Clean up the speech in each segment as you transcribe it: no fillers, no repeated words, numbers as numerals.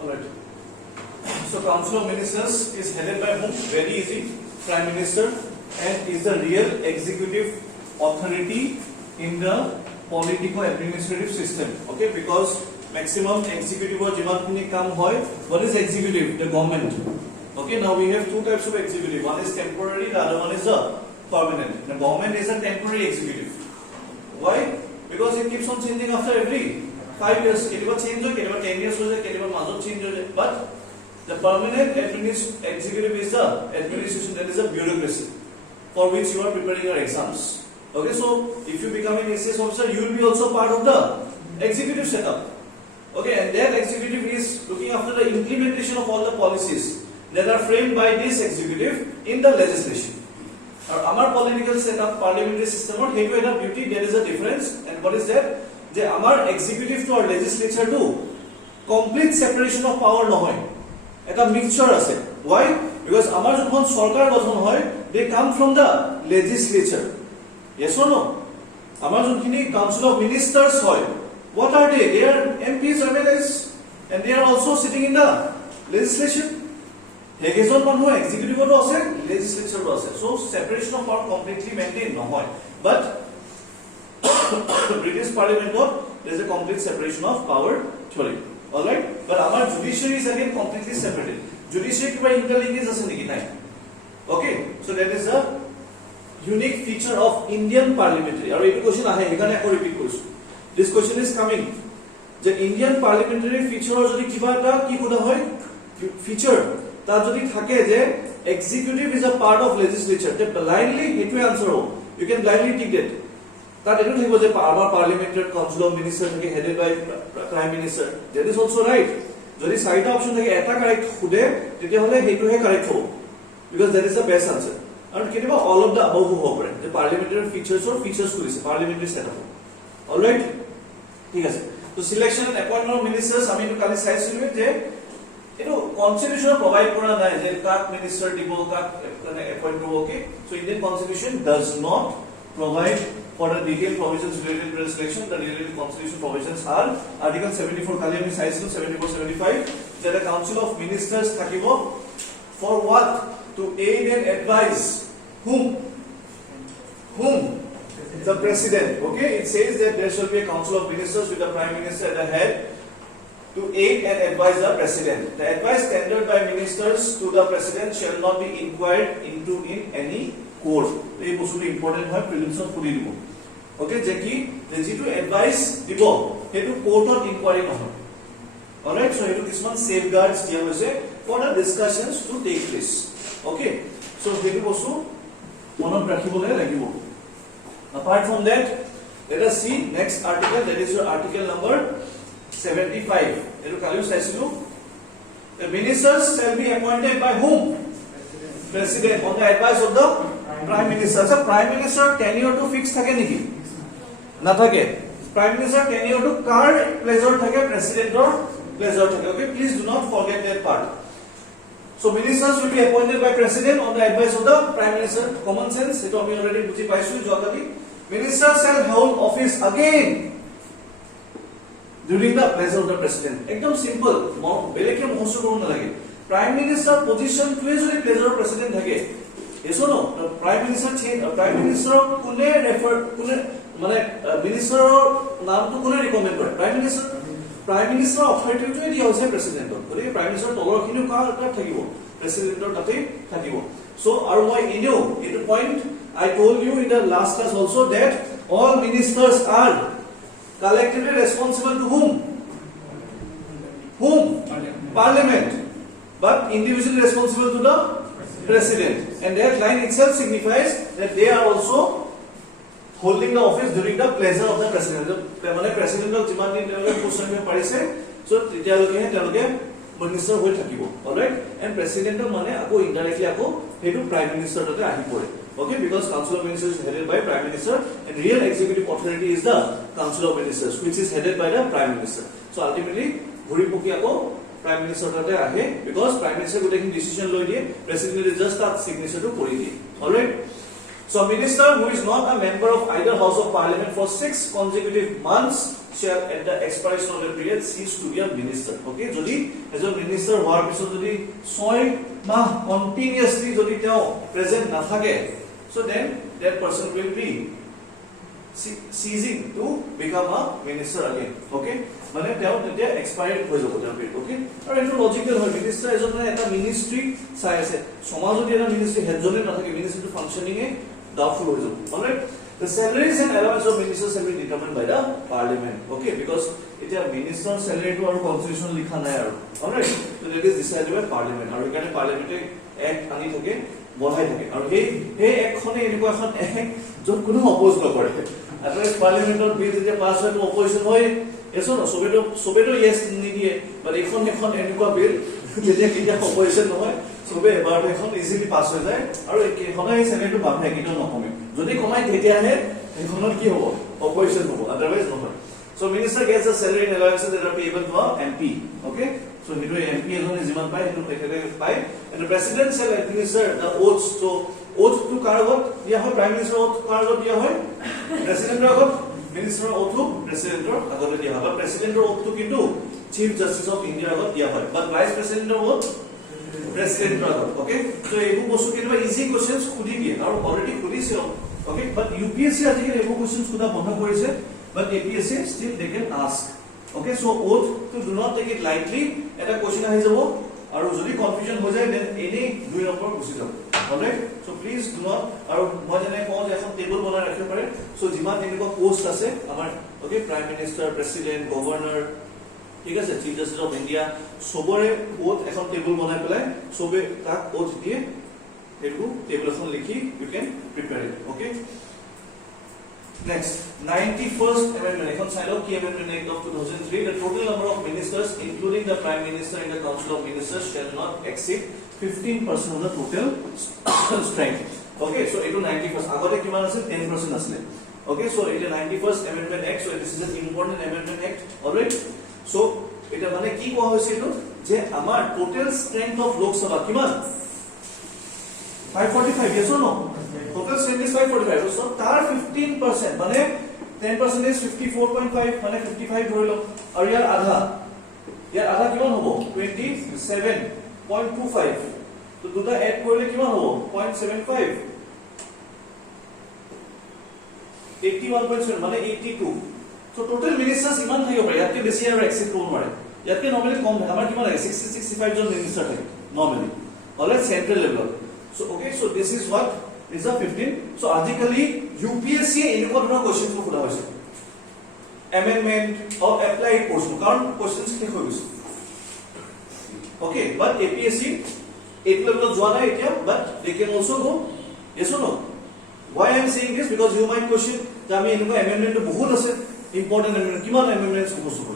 Alright. So Council of Ministers is headed by whom? Very easy. Prime Minister, and is the real executive authority in the political administrative system. Okay, because maximum executive or jimankhini kam hoy. What is executive? The government. Okay, now we have two types of executive. One is temporary, the other one is the permanent. The government is a temporary executive. Why? Because it keeps on changing after every 5 years. Ketiba change hoy, ketiba 10 years hoy, ketiba major change hoy. But the permanent executive is the administration, that is a bureaucracy for which you are preparing your exams. Okay, so if you become an ACS officer, you will be also part of the executive setup. Okay, and that executive is looking after the implementation of all the policies that are framed by this executive in the legislation. Our political setup, parliamentary system, or hetu eta beauty, there is a difference. And what is that? The our executive to our legislature do complete separation of power nohoy. Eta mixture ase. Why? Because our jokhon sarkar gothon hoy, they come from the legislature. Yes or no? Our jonkhini council of ministers hoy, what are they? They are MPs, MLAs, and they are also sitting in the legislation. Hegejon manhu executive to ase, legislature to ase. So separation of power completely maintained nohoy. But British Parliament there is a complete separation of power theory. Alright? But our judiciary is again completely separated. Judiciary by interlinkage ase niki nai. Okay? So that is a unique feature of Indian parliamentary. Aru etu question ahe ekane ako repeat korisu. This question is coming. The Indian parliamentary feature jodi kiba eta ki koda hoy feature ta jodi thake je executive is a part of legislature, te blindly etu answer ho. You can blindly take that. That etu thakbo je our parliamentary council of ministers thake headed by prime minister. That is also right. Jodi side option thake eta correct khude tete hole hetu he correct ho, because that is the best answer. And ketiba all of the above ho pare. The parliamentary features or features korise parliamentary setup. All right? ঠিক আছে. So selection and appointment of ministers আমি তো কালি চাইছিলো যে এটো constitution provide করা নাই যে কাক মিনিস্টার দিব কাক মানে অ্যাপয়েন্ট করব. Okay, so Indian constitution does not provide for the detailed provisions related to the selection. The related constitution provisions are article 74 কালি আমি চাইছিলো 74 75 that the council of ministers থাকিব for what? To aid and advise whom the president. Okay, it says that there shall be a council of ministers with the prime minister at the head to aid and advise the president. The advice tendered by ministers to the president shall not be inquired into in any court. এই বস্তুটো important হয় প্রিলিমছত পঢ়ি দিব. Okay, যে কি যে যেটো advice দিব হেতু কোর্টত ইনকুৱাৰি নহয়. অলৰাইট, সো হেতু কিছুমান সেফগাৰ্ডছ দিয়া হৈছে for the discussions to take place. Okay, so হেতু বস্তু মনত ৰাখিবলৈ লাগিব. Apart from that, let us see next article, that is your article number 75. Etu kaliu saisilu. The ministers shall be appointed by whom? President, on the advice of the prime minister. So prime minister tenure to fix thake niki? Na thake. Prime minister tenure to kar pleasure thake, president or pleasure thake. Okay, please do not forget that part. So ministers will be appointed by president on the advice of the prime minister. Common sense, it we already buji paisu jogali. Ministers shall hold office again during the pleasure of the president. Ekdom simple. Beleke mohosho koru na lage. Prime minister position to jodi pleasure of president thake. Eso no, the prime minister change, prime minister kune refer kune mane minister naam to kune recommend kore. Prime minister authority to dia hoise president. Kore prime minister tolor khinu ka thakibo. President tate thakibo. So aru moi eneo etu point I told you in the last class also that all ministers are collectively responsible to whom? Parliament. But individually responsible to the president. And that line itself signifies that they are also holding the office during the pleasure of the president. The president of jiman din question me parise, so tetialoke minister hoi thakibo. All right? And president mane ako indirectly ako hetu prime minister tote ahi pore. Okay, because council of ministers is headed by prime minister and real executive authority is the council of ministers, which is headed by the prime minister. So ultimately ghuri poki ako prime minister tote ahe, because prime minister gote decision loi die, president is just that signature to kori die. All right? So a minister who is not a member of either house of parliament for 6 consecutive months shall at the expiration of the period cease to be a minister. Okay, jodi ejon minister hoar pisot jodi 6 mah continuously jodi teo present na thake, so then that person will be ceasing to become a minister again. Okay, মানে teo tetia expired hoi jabo teo period. Okay, aru eto logical hoy minister ejon mane eta ministry sai ase somaj jodi eta ministry head jone na thake ministry to functioning e doubtful hoi jabo. All right, the salaries and allowances of ministers shall be determined by the parliament. Okay, because it is minister salary to our constitution likha nai aru. All right, so that is decided by parliament. Aru ekane parliament act ani thoke বঢ়াই থাকে আৰু এই একখনে এনেকুৱা এখন য'ত কোনো oppose নকৰে otherwise পাৰ্লিমেণ্টৰ বিল যেতিয়া পাছ হয় তো অপোজিশন হয় এছো ন সবেতো ইয়েস নিদিয়ে বাট এখন এনেকুৱা বিল যেতিয়া কিটা অপোজিশন নহয় সবে এবাৰ এখন ইজিলি পাছ হৈ যায় আৰু সদায় সেনেটো বাঢ়ে কিন্তু নকমে যদি কমাই তেতিয়াহে এখনত কি হ'ব অপোজিশন হ'ব আদাৰৱাইজ নহয় so minister gets the salary and allowances that are payable to a MP. Okay, so he MP এজনে যিমান পায় হেতু তেখেতে পায় and the president shall administer the oaths. So oath to কাৰগত দিয়া হয় prime minister oath কাৰগত দিয়া হয় president আগত minister oath to president আগত দিয়া হয় but president oath to কিন্তু chief justice of India আগত দিয়া হয় but vice president oath president আগত. Okay, so এইবোৰ বস্তু কিবা easy questions খুদি দিয়ে আৰু already খুদিছে. Okay, but UPSC আজিকালি এইবোৰ questions খুদা বন্ধ কৰিছে. But APSC still they can ask. Okay, so oath to do not take it lightly. Eta question ahi jabo aru jodi confusion ho jay then any 2 number gusi jabo. All right, so please do not aru moi jane ko je এখন table banai rakhibo pare. So jiman eniko post ase amar okay prime minister president governor ঠিক আছে chief justice of India sobore oath এখন table banai pelai sobe tak oath diye etu table এখন likhi you can prepare it. Okay, next 91st amendment ekon side of key amendment act of 2003 the total number of ministers including the prime minister and the council of ministers shall not exceed 15% of the total strength. Okay, so eto 91st agote kiman ase 10% asle. Okay, so it is 91st amendment act, so this is an important amendment act. All right, so eta mane ki koa hoise eto je amar total strength of lok sabha kiman 545 yes or no total strength is 545 so tar 15% মানে 10% is 54.5 মানে 55 ধৰিলো আৰু ইয়াৰ আধা কিমান হ'ব 27.25 তো দুটা add কৰিলে কিমান হ'ব 0.75 81.7 মানে 82 so total ministers ইমান থাকিব পাৰে ইয়াতকে বেছি আৰু এক্সিট কৰিব নোৱাৰে ইয়াতকে নৰ্মালি কম থাকে আমাৰ কিমান লাগে 60 65 জন মিনিষ্টাৰ থাকে normally already central level. So okay, so this is what is a 15. So artically UPSC এনেকুৱা ধৰণৰ কোৱেশ্চন খুদা হৈছে amendment or applied portion কাৰণ কোৱেশ্চনস কি হৈ গৈছে. Okay, but APSC it level of যোৱা নাই এতিয়া but they can also go yes or no. Why I am saying this because you might question যে আমি এনেকুৱা amendment বহুত আছে important amendment কিমান amendments হ'ব সব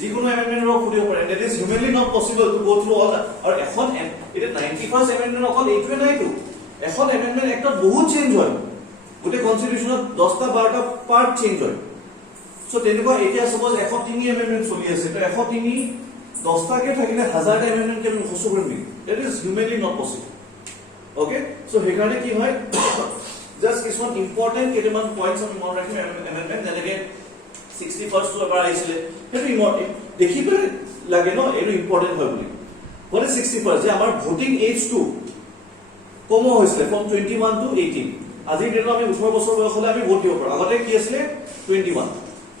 যিকোনো amendment ৰ খুদিব পাৰে that is humanly not possible to go through all that আৰু এখন এটা 91st amendment অকল এইটোৱে নাই তো এখন amendment একটা বহুত চেঞ্জ হয় গোটে কনস্টিটিউশনত 10টা 12টা পার্ট চেঞ্জ হয় সো তেনেকুৱা এতিয়া suppose 103 amendment চলি আছে তো 103 10টা কে থাকিলে 1000টা amendment কে আমি খসু কৰিম that is humanly not possible. Okay, so হেকাৰণে কি হয় just কিছুমান important কেইটামান পইণ্টছ আমি মনত ৰাখিম amendment যেনেকৈ 61st to এবাৰ আহিছিলে হেতু ইম্পৰ্টেন্ট দেখিব লাগে ন এটো ইম্পৰ্টেন্ট হয় বুলি what is 61st যে আমাৰ ভোটিং এজ টু কম হৈছিলে from 21 to 18 আজি ডেটত আমি 18 বছৰ বয়স হলে আমি ভোট দিব পাৰো আগতে কি আছিলে 21.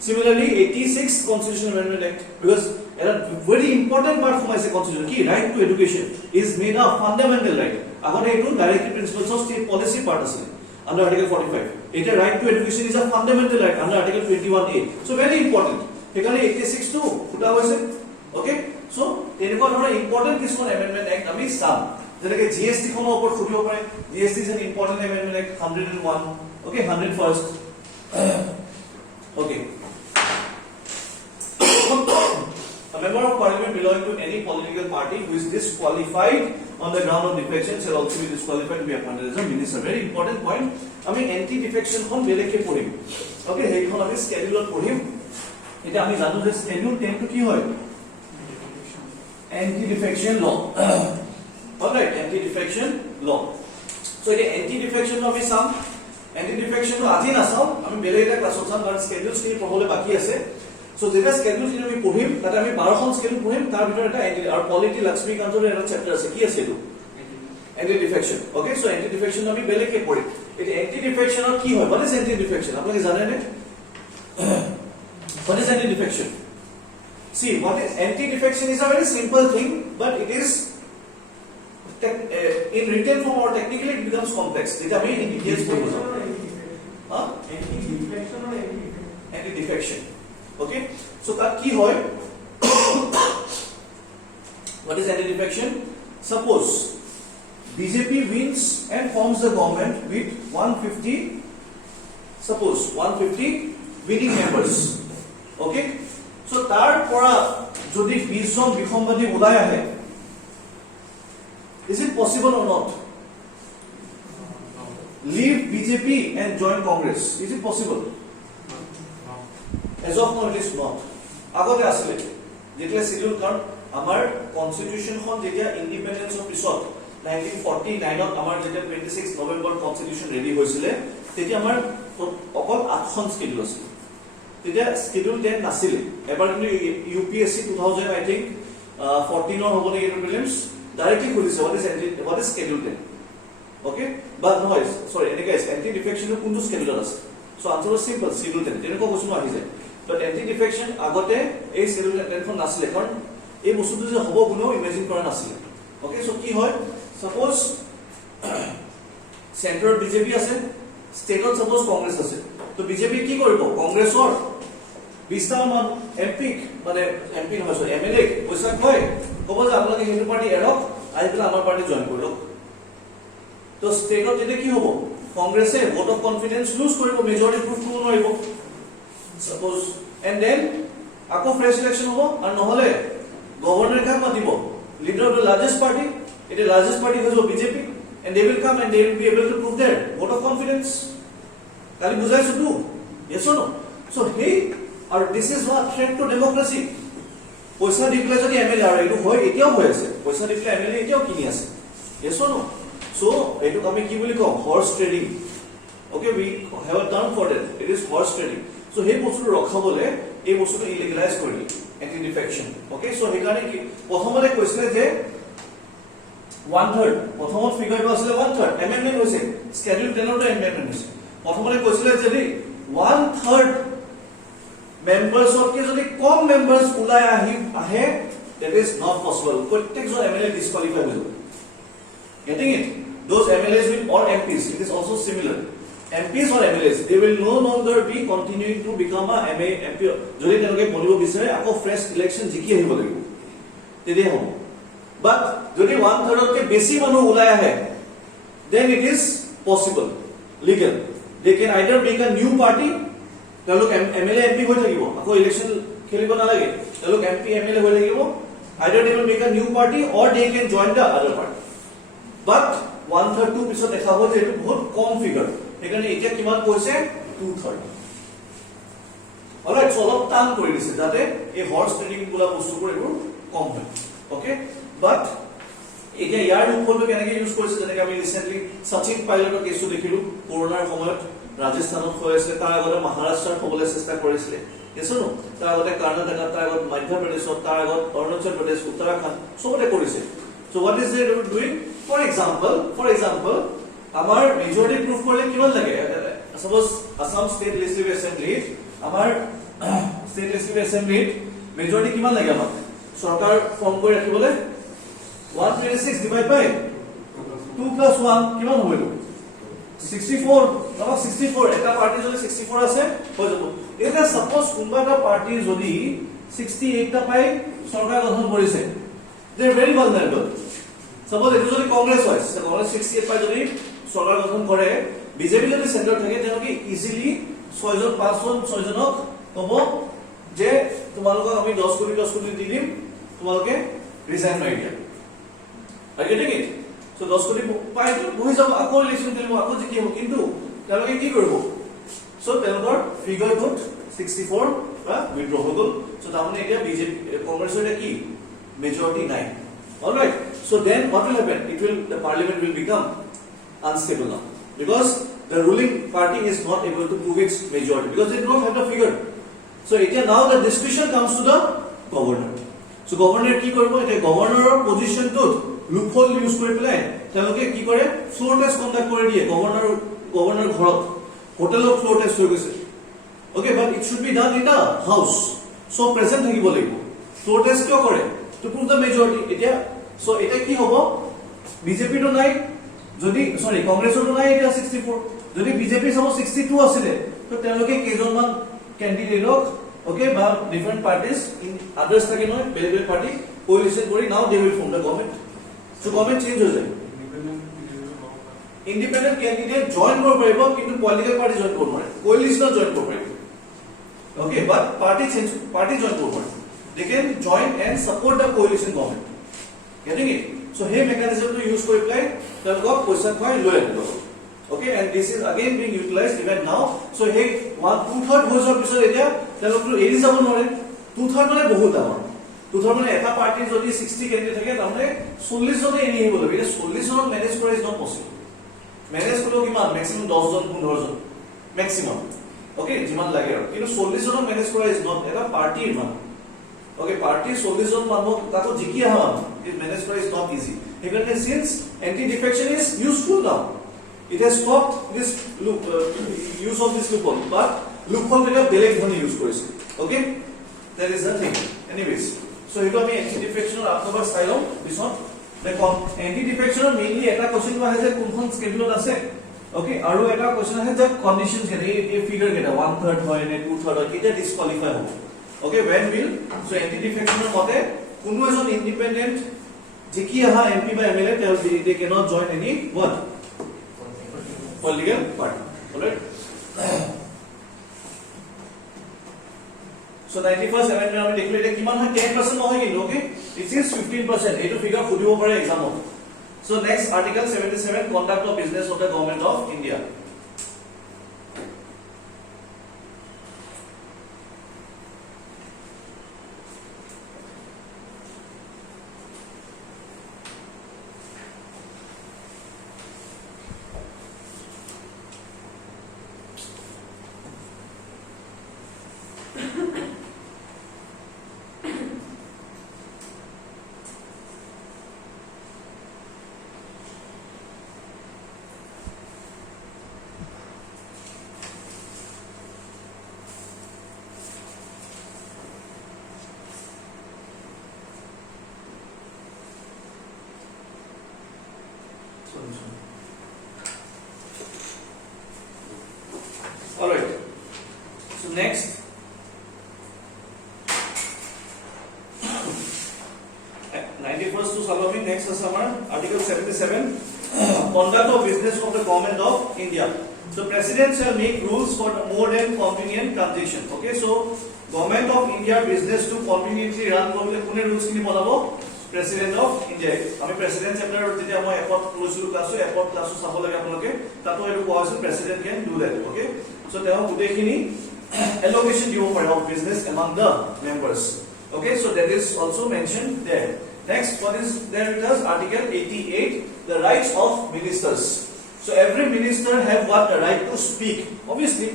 Similarly 86 constitutional amendment act because a very important part of my constitution ki right to education is made a fundamental right agone etu directive principles of state policy part asile under article 45 it right to education is a fundamental right under article 21A so very important ekane 86 to futa hoise. Okay, so eniko dhora important kisman amendment act ami sam jenake GST kono opor fudibo pare GST is an important amendment act 101. Okay, 101st. Okay, a member of parliament belonging to any political party who is disqualified on the ground of defection shall also be disqualified to be appointed as a minister. Very important point. আমি anti defection খন বেলেগকে পঢ়িম. Okay, হেইখন আমি schedule পঢ়িম. এটা আমি জানো যে schedule 10 to কি হয় anti defection law. All right, anti defection law. So it anti defection আমি চাম anti defection আজি না চাম আমি বেলেগ এটা ক্লাছত চাম কাৰণ স্কেডিউলছ কি পঢ়লে বাকি আছে সো যেটা স্কেডিউল আমি পঢ়িম তাতে আমি 12খন স্কেডিউল পঢ়িম তাৰ ভিতৰত এটা আৰু পলিটি লক্ষ্মীকান্তৰ এটা চেপ্টাৰ আছে কি আছে এটো anti defection okay so anti defection আমি বেলেগকে পঢ়িম এটা anti defection কি হয় what is anti defection আপোনালোকে জানে নে what is anti defection see what is anti defection is a very simple thing but it is in written form or technically it becomes complex data me in details for you anti defection okay so that ki hoy what is anti defection suppose BJP wins and forms the government with 150 suppose 150 winning members okay so tar pora jodi 20 jon bikhambadi ulai ahe is it possible or not leave BJP and join Congress is it possible as of now it is not agote asile jetla schedule kan amar constitution khon jetia independence of pisot 1949 ত আমাৰ যেটা 26 November constitution ready হৈছিল তেতিয়া আমাৰ অকল 8খন স্কেডুল আছিল তেতিয়া স্কেডুল 10 নাছিল এবাৰ কিন্তু ইউপিএসসি 2000 আই থিংক 14 অৰ হ'ব নেকি প্ৰিলিমছ ডাইৰেক্টলি খুলিছে what is schedule 10 okay but no sorry any guys anti defection কোনটো স্কেডুলত আছে so answer is simple schedule 10 তেনেকুৱা কোৱেশ্চন আহি যায় but anti defection আগতে এই schedule 10 খন নাছিল কাৰণ এই বস্তুটো যে হ'ব কোনেও ইমাজিন কৰা নাছিল okay so কি হয় suppose center BJP আছে state ত suppose congress আছে তো BJP কি কৰিব কংগ্ৰেছৰ 20 টা মান MP মানে MP নহয় সৰি MLA পইচা কয় ক'ব যে আপোনালোকে হেতু পাৰ্টি এৰক আই পেলা আমাৰ পাৰ্টি জয়েন কৰক তো state ত যেতে কি হ'ব কংগ্ৰেছে ভোট অফ কনফিডেন্স লুজ কৰিব মেজৰিটি প্ৰুফ কৰিব নোৱাৰিব suppose and then আকৌ ফ্ৰেছ ইলেকশন হ'ব আৰু নহলে গভৰ্ণৰ কাম মাতিব leader of the largest party it is largest party was BJP and they will come and they will be able to prove their vote of confidence kali bujai should do yes or no so hey or this is what threat to democracy poisa dikla jodi MLA are etu hoy etiao hoy ase poisa dikla MLA etiao kini ase yes or no so etu kami ki boli ko horse trading okay we have a term for it it is horse trading so hey bostu rakhabole ei bostu illegalize korili anti defection okay so hekane ki prothomore koisile je 1/3 প্ৰথমত ফিগাৰটো আছিল 1/3 amendment হৈছে স্কেডুল 10 ৰ amendment হৈছে প্ৰথমতে কৈছিল যে 1/3 members অফকে যদি কম members উলাই আহে that is not possible প্ৰত্যেকজন এমএলএ ডিসকোয়ালিফাই হৈ যাব getting it those MLAs will or MPs it is also similar MPs or MLAs they will no longer be continuing to become a MP যদি তেওঁলোকে বনিব বিচাৰে আকৌ fresh election জিকি আহিব লাগিব তেতিয়া হ'ব but যদি 1/3 কে বেছি মানুহ উলাই আহে then it is possible legal they can either make a new party তেওঁলোক MLA MP হৈ থাকিব আকৌ ইলেকশন খেলিব না লাগে তেওঁলোক MP MLA হৈ থাকিব either they will make a new party or they can join the other party but 1/3 to পিছত দেখা হ'ব যে এটো বহুত কম ফিগাৰ এখানে এতিয়া কিমান কৈছে 2/3 অলৰাইট অলপ টান কৰি দিছে যাতে এই হৰ্স ট্ৰেডিং গুলা বস্তুবোৰ এবোৰ কম হয় ওকে but এতিয়া ইয়াৰ উপলব্ধ কেনেকৈ ইউজ কৰিছে যেনেকৈ আমি ৰিসেন্টলি সচিন পাইলটৰ কেছটো দেখিলো কৰোনাৰ সময়ত ৰাজস্থানত হৈছিল তাৰ আগতে মহাৰাষ্ট্ৰৰ হ'বলৈ চেষ্টা কৰিছিল এছনো তাৰ আগতে কৰ্ণাটক তাৰ আগত মধ্য প্ৰদেশত তাৰ আগত অৰুণাচল প্ৰদেশ উত্তৰাখণ্ড সবতে কৰিছে so what is they doing for example আমাৰ মেজৰিটি প্ৰুফ কৰিলে কিমান লাগে suppose assam state legislative assembly আমাৰ state legislative assembly মেজৰিটি কিমান লাগে আমাক সৰকাৰ ফৰ্ম কৰি ৰাখিবলৈ 126 divided by 2 plus 1 কিমান হ'ব 64 নাও 64 এটা পাৰ্টি যদি 64 আছে হৈ যাব এটা সাপোজ কোনবা এটা পাৰ্টি যদি 68 টা পাই সৰকাৰ গঠন কৰিছে they are very vulnerable suppose এটো যদি কংগ্ৰেছ হয় কংগ্ৰেছ 68 পাই যদি সৰকাৰ গঠন কৰে বিজেপি যদি সেন্টার থাকে তেওঁলোকে ইজিলি 6 জন 5 জন 6 জনক হ'ব যে তোমালোকক আমি 10 কোটি দি দিম তোমালোকে ৰিজাইন মাৰি দিয়া Are you getting it? So 10 কোটি পাই তো বহি যাব আকৌ ইলেকশন খেলিব আকৌ জিকি হ'ব কিন্তু তেওঁলোকে কি কৰিব সো তেওঁলোকৰ ফিগাৰ টোত 64 বা উইথড্ৰ হৈ গল সো তাৰমানে এতিয়া বিজেপি কংগ্ৰেছৰ এটা কি মেজৰিটি নাই all right so then what will happen it will the parliament will become unstable now because the ruling party is not able to prove its majority because they do not have the figure. So now the discussion comes to the governor. So governor কি কৰিব এতিয়া গভৰ্ণৰৰ পজিশনটোত loophole use কৰি পেলাই তেওঁলোকে কি কৰে floor test conduct কৰি দিয়ে গভৰ্ণৰ ঘৰত হোটেলৰ ফ্লোৰ টেষ্ট হৈ গৈছে okay but it should be done in the house so present থাকিব লাগিব ফ্লোৰ টেষ্ট কিয় কৰে to prove the majority এতিয়া so এটা কি হ'ব বিজেপি তো নাই যদি সৰি কংগ্ৰেছৰ তো নাই এটা 64 যদি বিজেপি সব 62 আছিল তো তেওঁলোকে কেজনমান ক্যান্ডিডেটক okay but different parties in others থাকে নহয় বেলেগ party coalition কৰি now they will form the government so government change হৈ যায় independent candidate join কৰিব পাৰিব কিন্তু political party join কৰিব নোৱাৰে coalition join কৰিব পাৰিব okay but party join কৰিব পাৰিব they can join and support the coalition government getting it so hey mechanism to use কৰি পেলাই তেওঁলোকক পইচা খুৱাই লৈ আনিব okay and this is again being utilized even now so hey 1/2 হৈ যোৱাৰ পিছত এতিয়া তেওঁলোকটো এৰি যাব নোৱাৰে 2/3 মানে বহুত ডাঙৰ 2/3 মানে এটা পাৰ্টি যদি 60 কেন্ডিডেট থাকে তাৰমানে 40 জনে এৰি আহিব লাগিব এটা 40 জনক মেনেজ কৰা ইজ নট পসিবল মেনেজ কৰিব কিমান ম্যাক্সিমাম 10 জন 15 জন ম্যাক্সিমাম okay যিমান লাগে আৰু কিন্তু 40 জনক মেনেজ কৰা ইজ নট এটা পাৰ্টিৰ মান okay party 40 জন মানুহ তাকো জিকি আহা it manage কৰা is not easy সেইকাৰণে since anti defection is useful now it has stopped this use of this loophole but loophole এটা বেলেগ ধৰণে ইউজ কৰিছে okay that is the thing anyways so এইটো আমি anti defection আপোনাক চাই লম পিছত দেখো anti defection মেইনলি এটা কোশ্চেন আহে যে কোনখন স্কেডুলত আছে okay আৰু এটা কোশ্চেন আহে যে কন্ডিশনস কেনে এই ফিগাৰ কেনে 1/3 হয় নে 2/3 হয় কেতিয়া ডিসকোয়ালিফাই হ'ব okay when will so anti defection মতে কোনো এজন independent জিকি আহা এমপি বা MLA they cannot join any what political party alright so 91st amendment আমি দেখিলে এটা কিমান হয় 10% নহয় কিন্তু okay it is 15% এইটো ফিগাৰ ফুদিব পাৰে এক্সামত so next article 77 conduct of business of the government of India all right so next first to Salami next is our article 77 conduct of business of the government of India so president shall make rules for more than convenient transaction okay so government of India business to conveniently run korle kune rules kini banabo president of India ami president chapter jeti amoi apport close class sabo lage apnaloke tato etu koa hoise president can do that okay so teo gute khini allocation dibo pare of business among the members okay so that is also mentioned there next what is there with us article 88 the rights of ministers so every minister have what the right to speak obviously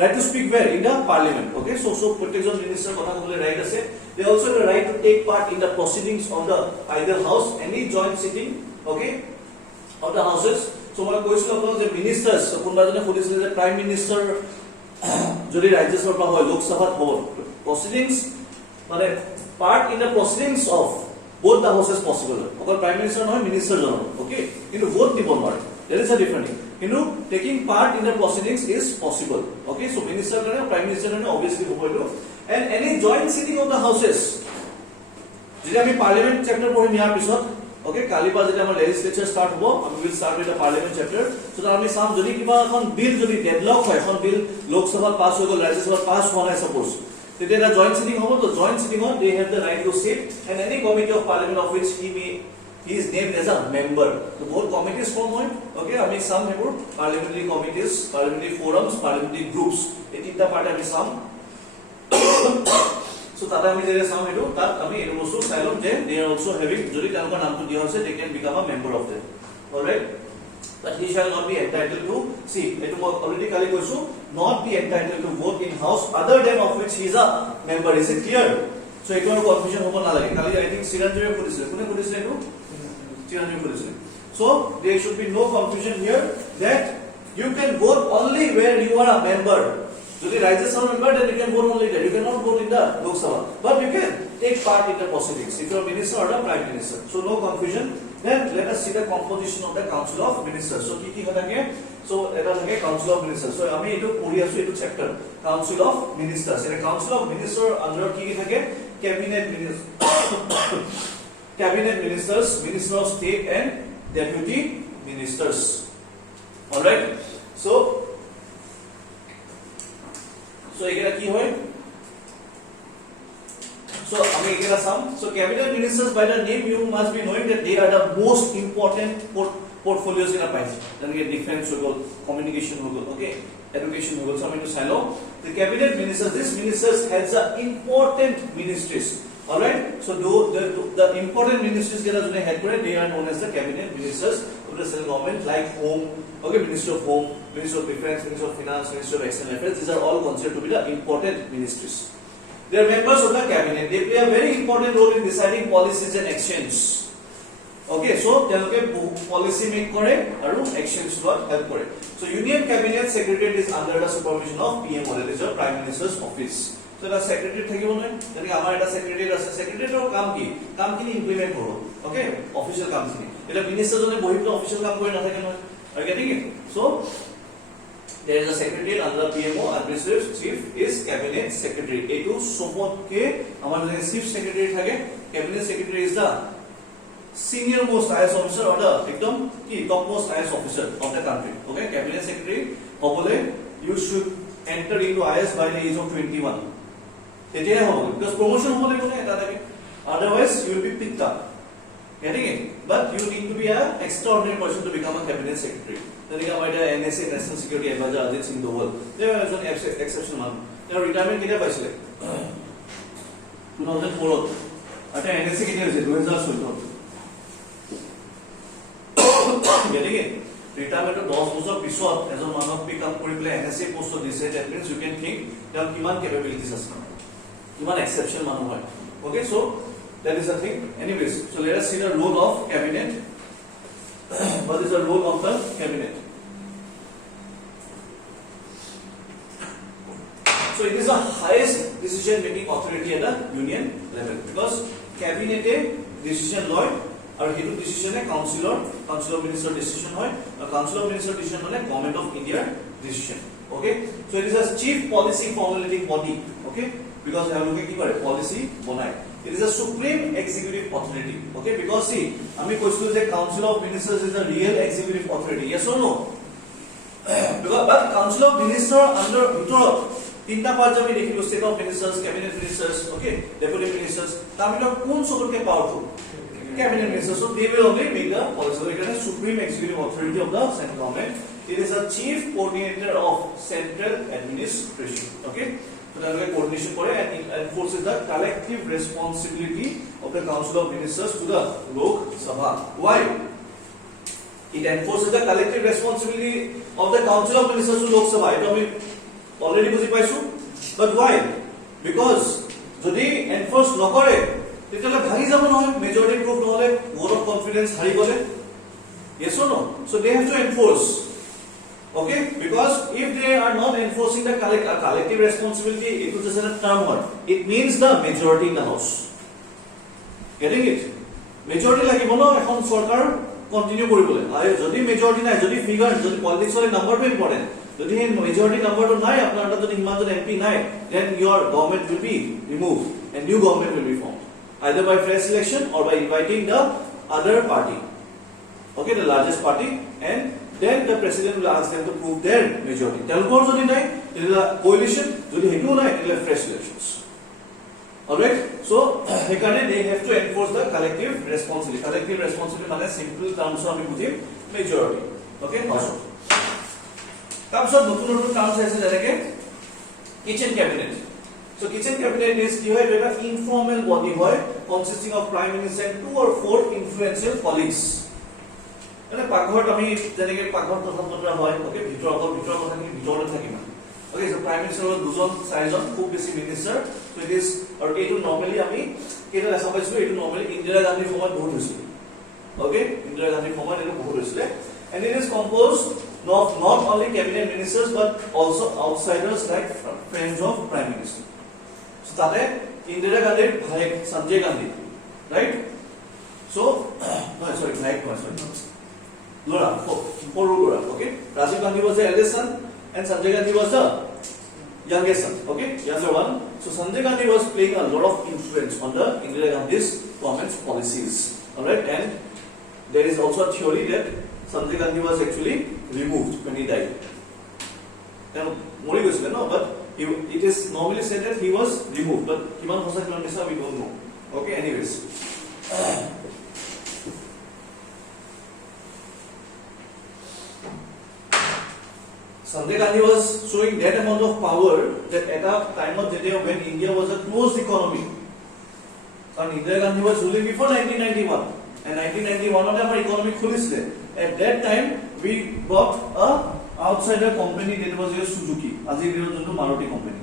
right to speak where in the parliament okay so protection minister kotha kole right ase they also have the right to take part in the proceedings of the either house any joint sitting okay of the houses so মই কৈছিল আপোনাক যে ministers কোনবা জনে সুধিছিল যে prime minister যদি ৰাজ্যসভাৰ পৰা হয় লোকসভাত হ'ব proceedings মানে part in the proceedings of both the houses possible অকল prime minister নহয় minister জন okay কিন্তু vote দিব নোৱাৰে there is a different thing কিন্তু taking part in the proceedings is possible okay so minister and prime minister obviously hobo and any joint sitting of the houses যদি আমি parliament chapter পঢ়ি নিয়াৰ পিছত okay Khalifa যদি আমাৰ legislature start হ'ব we will start with the parliament chapter so that আমি সাম যদি কিবা এখন bill যদি deadlock হয় এখন bill লোকসভাত পাস হৈ গল ৰাজ্যসভাত পাস হোৱা নাই suppose তেতিয়া এটা joint sitting হ'ব তো joint sitting on they have the right to sit and any committee of parliament of which he is named as a member so both committees form হয় okay আমি সাম হেবোৰ parliamentary committees parliamentary forums parliamentary groups এই তিনটা part আমি সাম so tata ami jere sam edu tat ami edu bostu sailom je they are also having jodi talkor naam to dia hoise they can become a member of them all right but he shall not be entitled to see etu mo already kali koisu not be entitled to vote in house other than of which he is a member. Is it clear? So etu confusion hobo na lage kali I think Chiranjeev kodisile kone kodisile etu Chiranjeev kodisile. So there should be no confusion here that you can vote only where you are a member. যদি Rajya Sabha member, then you can vote only there. You cannot vote in the Lok Sabha, but you can take part in the proceedings if you are minister or the prime minister. So no confusion. Then let us see the composition of the Council of Ministers. So ki thake? So eta thake Council of Ministers. So ami etu pori asu etu chapter Council of Ministers. Eta Council of Minister under ki thake? Cabinet ministers, cabinet ministers, minister of state and deputy ministers. All right. So ekera ki hoy? So আমি এখানে সাম so cabinet ministers by the name you must be knowing that they are the most important portfolios in a pie. Then we get defense hogol, communication hogol, okay, education hogol. So আমি to silo the cabinet ministers, this ministers has the important ministries. All right, so the important ministries get as head kore, they are known as the cabinet ministers of the central government, like home, okay, minister of home, minister of defense, minister of finance, minister of external affairs. These are all considered to be the important ministries. They are members of the cabinet. They play a very important role in deciding policies and actions. Okay, so teloke policy make kore aru actions lot help kore. So union cabinet secretariat is under the supervision of PMO, that is the prime minister's office. So the secretariat thakibo noi, jane amar eta secretariat ase, secretariat or kaam kini implement koro, okay, official kaam kini eta minister jone bohi to official kaam kore na thake noi, are you getting it? So there is a secretariat under the PMO, administrative chief is cabinet secretary. Etu support ke amar jane chief secretary thake, cabinet secretary is the senior most IAS officer or the ekdom ki top most IAS officer of the country. Okay, cabinet secretary hobole you should enter into IAS by the age of 21. Tetiya hobo because promotion hobole kone eta thake, otherwise you will be picked up. Getting it? But you need to be an extraordinary person to become a cabinet secretary. Then you have NSA, National Security Advisor Ajit Singh Doval. They are an exceptional man. Their retirement kida paisile 2004 ata NSA kida hoise 2014. Getting it? Retirement 10 বছৰ পিছত এজন মানুহ পিক up কৰি play NSA post দিছে, that means you can think that কিমান capabilities আছে, কিমান exceptional মানুহ হয়. Okay, so that is the thing. Anyways, so let us see the role of cabinet. What is the role of the cabinet? So it is the highest decision making authority at the union level because cabinet decision loy और हेतु decision है council of minister decision হয় और council of minister decision মানে government of India decision. Okay, so it is a chief policy formulating body. Okay, because हम लोग की करे policy बनाए. It is a supreme executive authority. Okay, because see, আমি কৈছিলো যে council of ministers is a real executive authority. Yes or no? Because but council of minister under ভিতৰত তিনটা part আমি দেখিলো, state of ministers, cabinet ministers, okay, deputy ministers. তাৰ ভিতৰত কোন সবতকে powerful? Cabinet ministers. So they will only make the policy. So it is a supreme executive authority of the central government. It is a chief coordinator of central administration. Okay, so that will coordination for and it enforces the collective responsibility of the council of ministers to the Lok Sabha. Why? It enforces the collective responsibility of the council of ministers to Lok Sabha. It already বুজি পাইছো. But why? Because যদি enforce নকৰে তেতিয়ালে ভাগি যাব নহয়, majority proof নহলে, vote of confidence হাৰি গলে. Yes or no? So they have to enforce. Okay, because if they are not enforcing the collective responsibility, it is just a term word. It means the majority in the house. Getting it? Majority লাগিব ন এখন সরকার continue কৰিবলে. আৰু যদি majority নাই, যদি figure, যদি পলিটিক্সৰ নাম্বাৰটো important, যদি মেজৰিটি নাম্বাৰটো নাই, আপোনাৰ যদি হিমাঞ্চল এমপি নাই, then your government will be removed and new government will be formed either by fresh election or by inviting the other party, okay, the largest party, and then the president will ask them to prove their majority. Telkor jodi nai, it is a coalition. Jodi hetu nai, it is fresh elections. All right. So hekane they have to enforce the collective responsibility. Collective responsibility mane simple terms ami bujhim majority. Okay. Also, terms of notun terms aise janeke kitchen cabinet. So kitchen cabinet is ki hoy eta informal body hoy consisting of prime minister and 2 or 4 influential colleagues. মানে পাকঘৰত আমি যেনেকৈ পাকঘৰত কথা বতৰা হয় okay ভিতৰৰ কথাখিনি ভিতৰতে থাকিম ওকে সো প্ৰাইম মিনিষ্টাৰৰ দুজন চাৰিজন খুব বেছি মিনিষ্টাৰ সো ইট ইজ আৰু এইটো নৰ্মেলি আমি কেইটা দেখা পাইছো এইটো নৰ্মেলি ইন্দিৰা গান্ধীৰ সময়ত বহুত হৈছিল ওকে ইন্দিৰা গান্ধীৰ সময়ত এইটো বহুত হৈছিল and it is composed of not only cabinet ministers but also outsiders like friends of prime minister so tate Indira Gandhi bhai Sanjay Gandhi right so no sorry Lora Lora okay Rajiv Gandhi was the eldest son and Sanjay Gandhi was the youngest son okay younger one so Sanjay Gandhi was playing a lot of influence on the Indira Gandhi's government's policies all right and there is also a theory that Sanjay Gandhi was actually removed when he died. Then Mori was no, but it is normally said that he was removed. But Kiman Hosa Kiman we don't know. Okay, anyways. Sanjay Gandhi was showing that amount of power that at a time of when India was a closed economy. And Indira Gandhi was ruling before 1991. And 1991 our economy khulise. At that time we got a outsider company that was your Suzuki Azir Maruti company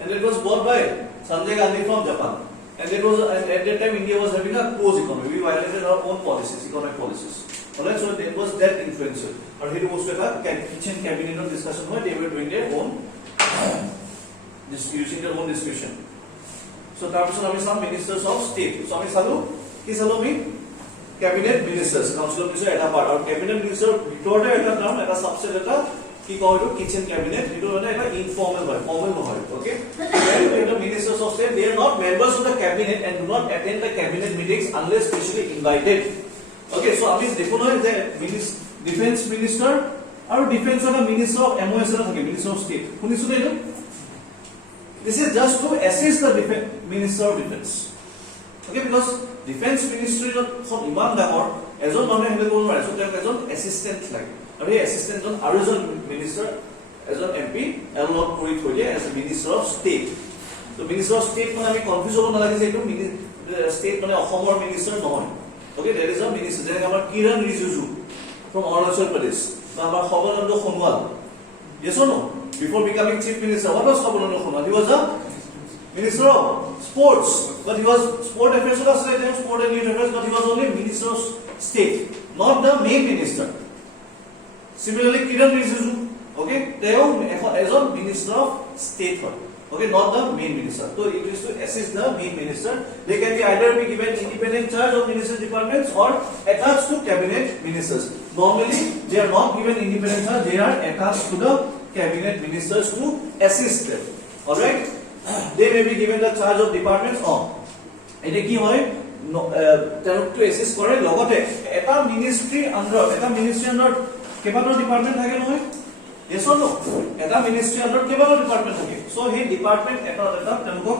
and it was bought by Sanjay Gandhi from Japan and it was at that time India was having a closed economy we violated our own policies economic policies alright so it was that influential or he was a kitchen cabinet discussion where they were doing their own using their own discussion so তাৰপিছত some ministers of state so আমি চালো কি চালো আমি cabinet ministers council of ministers eta part or cabinet minister bitorte eta term eta subset eta ki koy to kitchen cabinet itu মানে এটা informal হয় formal নহয় okay and the ministers of state they are not members of the cabinet and do not attend the cabinet meetings unless specially invited okay so আমি দেখো নহয় যে defense minister আৰু defense of the minister of MOS era থাকে minister of state শুনিছো এইটো this is just to assist the minister of defense okay because defense ministry of iman dagor ejon mane handle korbo mare so there ejon assistant লাগে আৰু এই assistant জন আৰু এজন minister এজন MP alot কৰি থৈলে as a minister of state so minister of state মানে আমি confuse হ'ব নালাগে যে এইটো state মানে অসমৰ minister নহয় okay there is a minister যেনে আমাৰ কিৰণ ৰিজিজু from Arunachal Pradesh বা আমাৰ Sarbananda Sonowal yes or no before becoming chief minister what was Sarbananda Sonowal he was a minister of sports but he was sport affairs sport and youth affairs but he was only minister of state not the main minister similarly Kiran Rijiju okay they are as a minister of state okay not the main minister so it is to assist the main minister they can be either be given independent charge of ministerial departments or attached to cabinet ministers normally they are not given independent charge they are attached to the cabinet ministers to assist them all right they may be given the charge of departments or এটা কি হয় to assist করে লগতে এটা ministry under কেবাটো department থাকে নহয় yes or no এটা ministry under কেবাটো department থাকে so হে ডিপার্টমেন্ট এটা তেওঁলোকক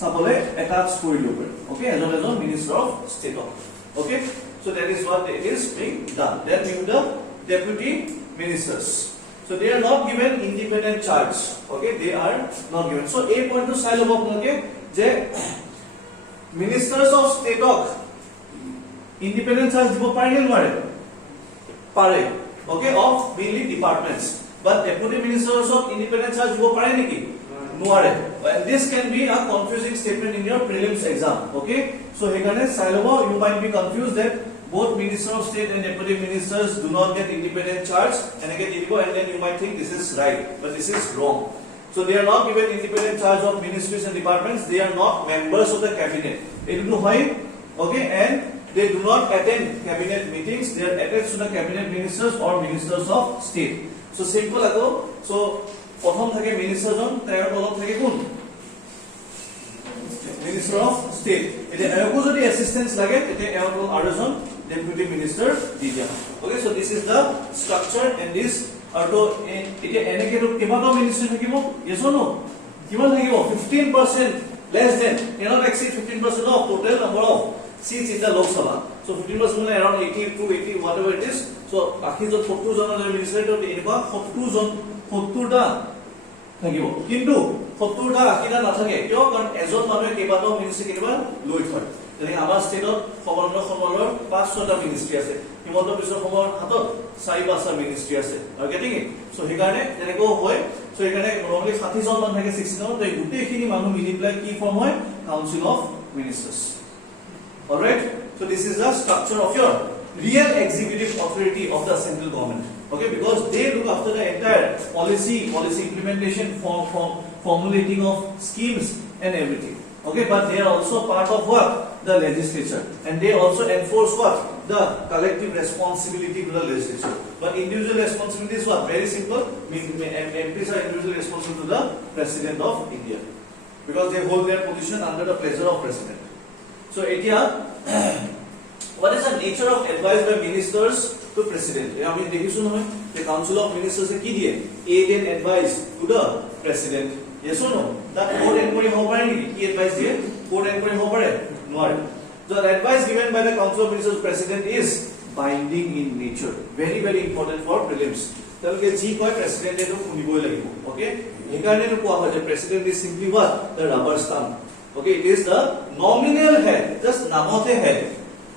চাবলে attach কৰি লব okay এজন minister of state okay so that is what it is being done then we the deputy ministers so they are not given independent charge okay they are not given so a point to sai lobo apnaloke je ministers of state independent charge dibo pare nore pare okay of mainly departments but deputy ministers of independent charge dibo pare niki nore and this can be a confusing statement in your prelims exam okay so hekane sai lobo you might be confused that both minister of state and deputy ministers do not get independent charge and again and then you might think this is right but this is wrong so they are not given independent charge of ministries and departments they are not members of the cabinet okay and they do not attend cabinet meetings they are attached to the cabinet ministers or ministers of state so simple ago so prothom thake minister jon tayor tolot thake kun minister of state ete ayoko jodi assistance lage ete ayoko arojon deputy minister diya okay so this is the structure and this auto ete eneke to kebato minister thakibo yes or no kiman thakibo 15% less than cannot exceed 15% of total number of seats in the Lok Sabha so 15% means around 80 to 80 whatever it is so akhi jo 70 jon minister to enba 70 jon 70 ta থাকিব কিন্তু 70 টা 80 টা নাথাকে কিয় কাৰণ এজন মানুহে কেইবাটাও মিনিষ্ট্ৰি কেতিয়াবা লৈ থয় যেনে আমাৰ ষ্টেটত সৰ্বানন্দ সোণোৱালৰ 5-6টা মিনিষ্ট্ৰী আছে, হিমন্ত বিশ্ব শৰ্মাৰ হাতত 4-5টা মিনিষ্ট্ৰী আছে। আৰু গেটিং ইট? সো সেইকাৰণে তেনেকৈ হয়। সো সেইকাৰণে নৰ্মালি 60 জন মান থাকে 60 জন, এই গোটেইখিনি মানুহ মিলি পেলাই কি ফৰ্ম হয়? Council of ministers. Alright, so this is the structure of your real executive authority of the central government. Okay, because they look after the entire policy implementation, formulating of schemes and everything. Okay, but they are also part of what? The legislature, and they also enforce what? The collective responsibility to the legislature. But individual responsibility is what? Very simple. MPs are individually responsible to the President of India, because they hold their position under the pleasure of President. So, what is the nature of advice by ministers to President? I mean, the Council of Ministers aid and advice to the President. Yes or no? That court inquiry key advice here? Court inquiry no. So the advice given by the Council of Ministers to President is binding in nature. Very, very important for prelims. President okay? The President is simply what? The rubber stamp. Okay, it is the nominal head, just namote head.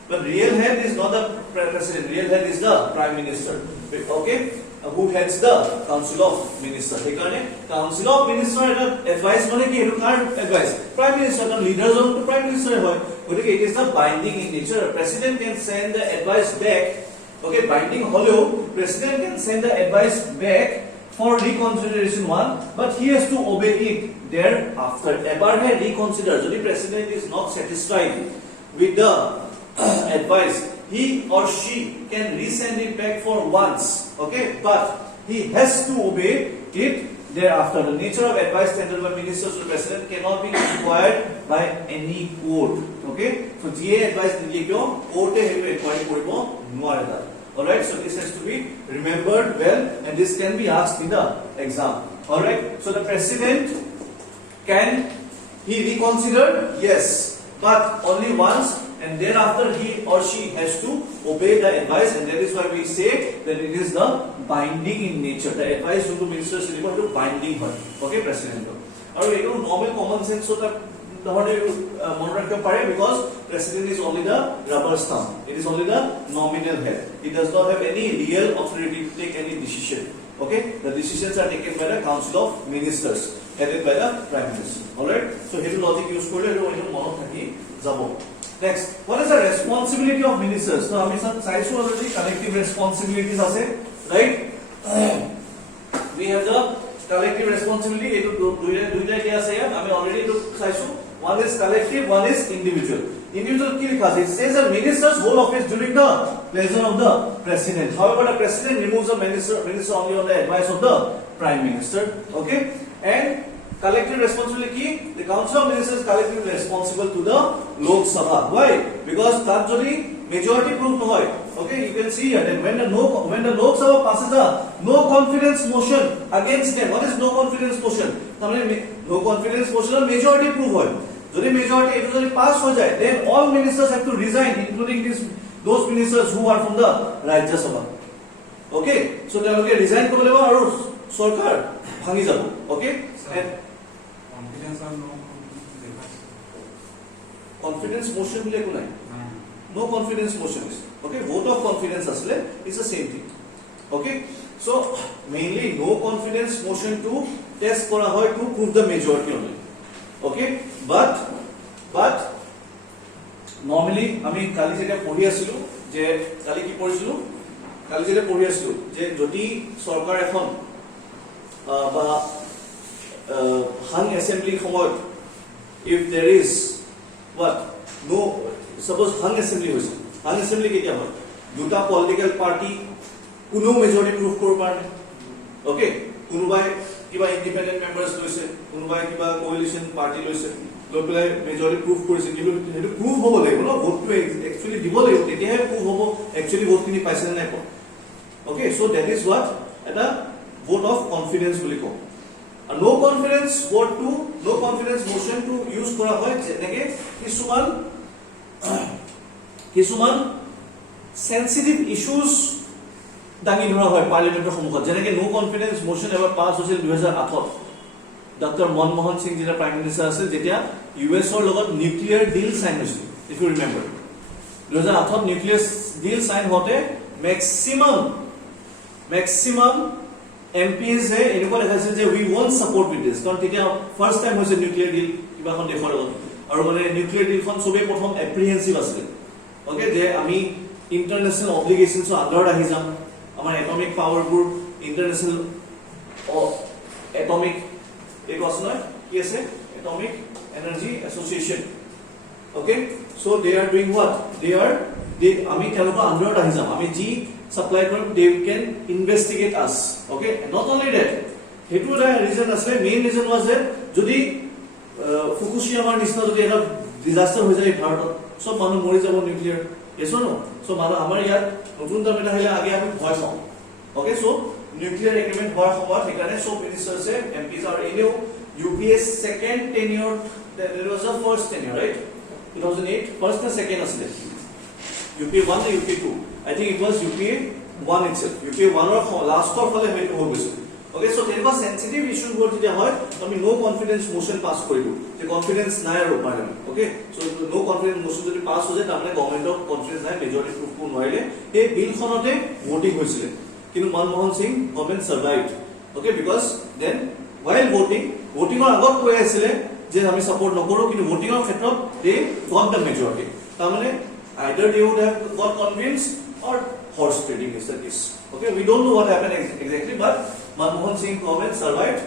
But real head is not the President, real head is the Prime Minister. Okay? Who heads the Council of Ministers? Council of Ministers advice advice. Prime Minister, leaders of the Prime Minister. It is the binding in nature. President can send the advice back. Okay, binding hollow. President can send the advice back for reconsideration one, but he has to obey it thereafter. Ever reconsider. So the President is not satisfied with the advice, he or she can resend it back for once, okay, but he has to obey it thereafter. The nature of advice tendered by ministers to the President cannot be required by any court. Okay, so GA advice court inquiry koribo noare. Alright, so this has to be remembered well, and this can be asked in the exam. Alright, so the President, can he reconsider? Yes, but only once, and thereafter he or she has to obey the advice, and that is why we say that it is the binding in nature. The advice to ministers is to binding her. Okay, President. Or normal common sense so that because President is only the rubber stamp. It is only the nominal head. It does not have any real authority to take any decision. Okay, the decisions are taken by the Council of Ministers, headed by the Prime Minister. Alright, so here logic use for next, what is the responsibility of ministers? So, we have already collective responsibilities, right? We have the collective responsibility. One is collective, one is individual. Individual, it says a minister's whole office during the pleasure of the President. However, the President removes the minister only on the advice of the Prime Minister. Okay, and collective responsibility, the Council of Ministers is collectively responsible to the Lok Sabha. Why? Because that majority proof no hoy. Okay, you can see here that when the Lok Sabha passes a no confidence motion against them. What is no confidence motion? No confidence motion or majority proof hoy. If majority pass ho jai, then all ministers have to resign, including those ministers who are from the Rajya Sabha. Okay, so they will resign koribo aru sarkar bhangi jabo. Okay, and confidence motion no confidence motion is okay. Vote of confidence asle is the same thing. Okay, so mainly no confidence motion to test kora hoy to prove the majority only. Okay, but normally আমি কালি যেটা পঢ়ি আছিলো যে কালি কি পঢ়িছিলো যে যদি সরকার এখন বা হাং assembly সময়ত if there is what no suppose hung assembly hoise hung assembly ketia hoy duta political party kuno majority proof kor parne okay kunubai kiba independent members loise kunubai kiba coalition party loise lopelai majority proof korise kiba hetu proof hobo lagbo no vote to actually dibo lagbo tetia proof hobo actually vote kini paise na ko okay so that is what a vote of confidence boli ko a no confidence vote to no confidence motion to use kora hoy jenege কিছুমান sensitive issues দাঙি ধৰা হয় পাৰ্লিমেন্টৰ সন্মুখত যেনেকৈ নো confidence motion এবাৰ পাছ হৈছিল 2008 doctor Manmohan Singh যেতিয়া prime minister আছিল যেতিয়া ইউএছৰ লগত নিউক্লিয়াৰ ডিল সাইন হৈছিল if you remember. 2008 nuclear deal sign hote maximum MPs he eniko lekhaise je we won't support with this karon titia first time hoise nuclear deal kiba kon dekhor aru mane nuclear deal kon sobe prothom apprehensive asile okay je ami international obligations under ahi jam amar atomic power pur international atomic ek asna ki ase atomic energy association. Okay, so they are doing what? They ami keloko under ahi jam ami ji supply korim they can investigate us. Okay, and not only that hetu da reason asle main reason was that jodi Fukushima nisna jodi eta disaster hoy jay bharat so manu mori jabo nuclear yes or no, so manu amar yat notun dam eta hile age ami bhoy pao. Okay, so nuclear agreement hoar khobor hekane so ministers MPs are in UPA's second tenure. There was a first tenure, right? 2008 first and second asile UPA 1 and UPA 2. I think it was UPA 1 itself. UPA 1 or last or phale hetu ho goise. Okay, so there was sensitive issue bor jodi hoy ami no confidence motion pass korilu je confidence nai aru parliament. Okay, so no confidence motion jodi pass ho jay tamane government of confidence nai majority proof ko noile ei bill khonote voting hoisile kintu Manmohan Singh government survived. Okay, because then while voting or agot koi asile je ami support nokoro kintu voting or khetrot they got the majority tamane either they would have got convinced or horse trading is the case. Okay, we don't know what happened exactly, but Manmohan Singh government survived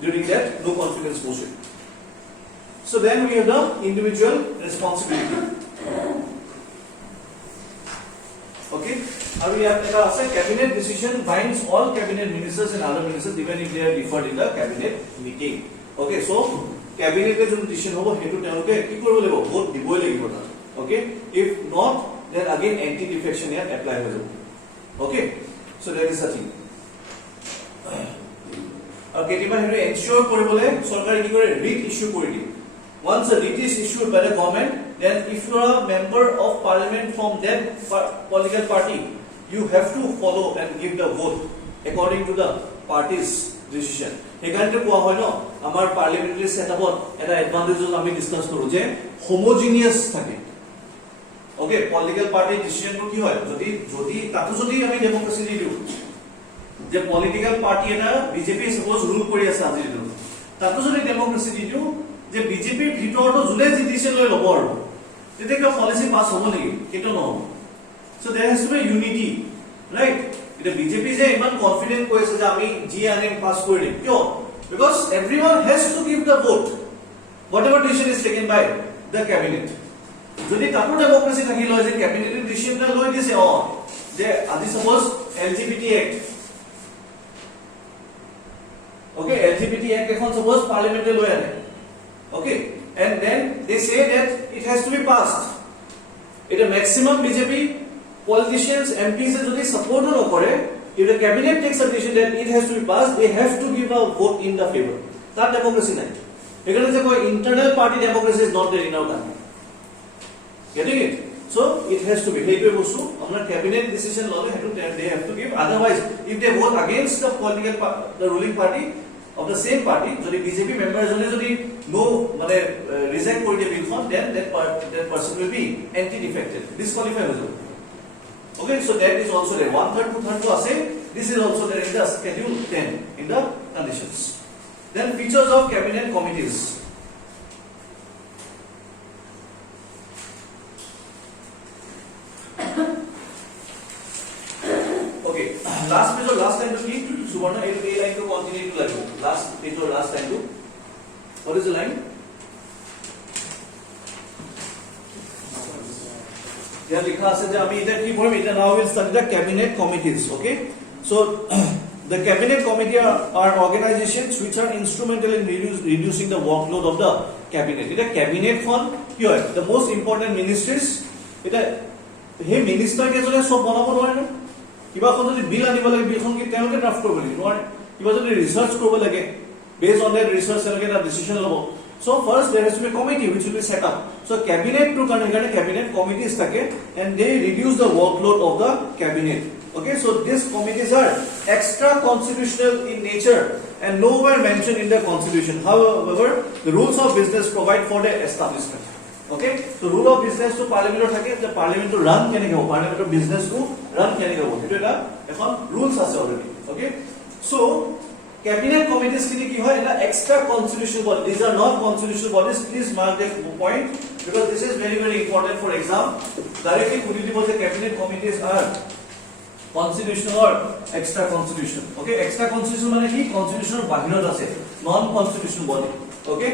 during that no confidence motion. So then we have the individual responsibility. Okay, we have a cabinet decision binds all cabinet ministers and other ministers even if they are referred in the cabinet meeting. Okay, so cabinet e jodi decision hobo hetu teloke ki koribo lebo vote diboi lagibo ta. Okay, if not then again anti defection here apply ho jabo. Okay, so that is the thing. Ketiba hetu ensure koribole sarkare ki kore writ issue kori di. Once a writ is issued by the government, then if you are a member of parliament from that political party, you have to follow and give the vote according to the party's decision. Ekarone koa hoy no amar parliamentary setup eta advantages ami discuss koru je homogeneous thake. Okay, political party decision ko ki hoy jodi tato jodi ami democracy dilu je political party eta BJP suppose rule kori ase aji dilu tato jodi democracy dilu je BJP ভিতৰত জুলে যি decision লৈ লব আৰু তেতিয়া policy pass হ'ব নেকি কেটো নহব. So there has to be unity, right? The BJP is iman confident koise je ami GNM pass kori dim kyo because everyone has to give the vote whatever decision is taken by the cabinet. Jodi tato democracy thaki loy je cabinet decision na loy dise je adi suppose LGBT act. Okay, LGBT act ekhon suppose parliament loy ane. Okay, and then they say that it has to be passed. It a maximum BJP politicians MPs jodi support no kore, if the cabinet takes a decision that it has to be passed, they have to give a vote in the favor. That democracy nai. Ekane je koi internal party democracy is not there in our country. Getting it? So it has to be. Hetu bostu amra cabinet decision lole hetu they have to give. Otherwise, if they vote against the the ruling party of the same party, jodi BJP members jodi no mane resign kori diye bill then that person will be anti defected, disqualified ho jabo. Okay, so that is also there. 1/3 2/3 to ase. This is also there in the schedule 10 in the conditions. Then features of cabinet committees. Okay, last page or last time to keep Subarna a line to continue to like last page or last time to what is the line? Here likha ase je ami eta ki porim eta now will study the cabinet committees. Okay, so the cabinet committee are organizations which are instrumental in reducing the workload of the cabinet. Eta cabinet khon ki hoy the most important ministers eta he minister ke jone sob banabo nore na kiba khon jodi bill anibo lage bill khon ki teloke draft korbo lage nore kiba jodi research korbo lage based on that research teloke ta decision lobo. So first there has to be a committee which will be set up. So cabinet to cabinet committees take and they reduce the workload of the cabinet. Okay, so these committees are extra constitutional in nature and nowhere mentioned in the constitution. However, the rules of business provide for their establishment. Okay, so rule of business to parliament থাকে যে parliament to run কেনে হ'ব, parliament to business to run কেনে হ'ব, সেইটো এটা এখন rules আছে already. Okay, so cabinet committees খিনি কি হয়, এটা extra constitutional body, these are not constitutional bodies, please mark that point because this is very very important for exam. Directly could you say cabinet committees are constitutional or extra constitutional? Okay, extra constitutional মানে কি, constitutional বাহিৰত আছে, non constitutional body. Okay,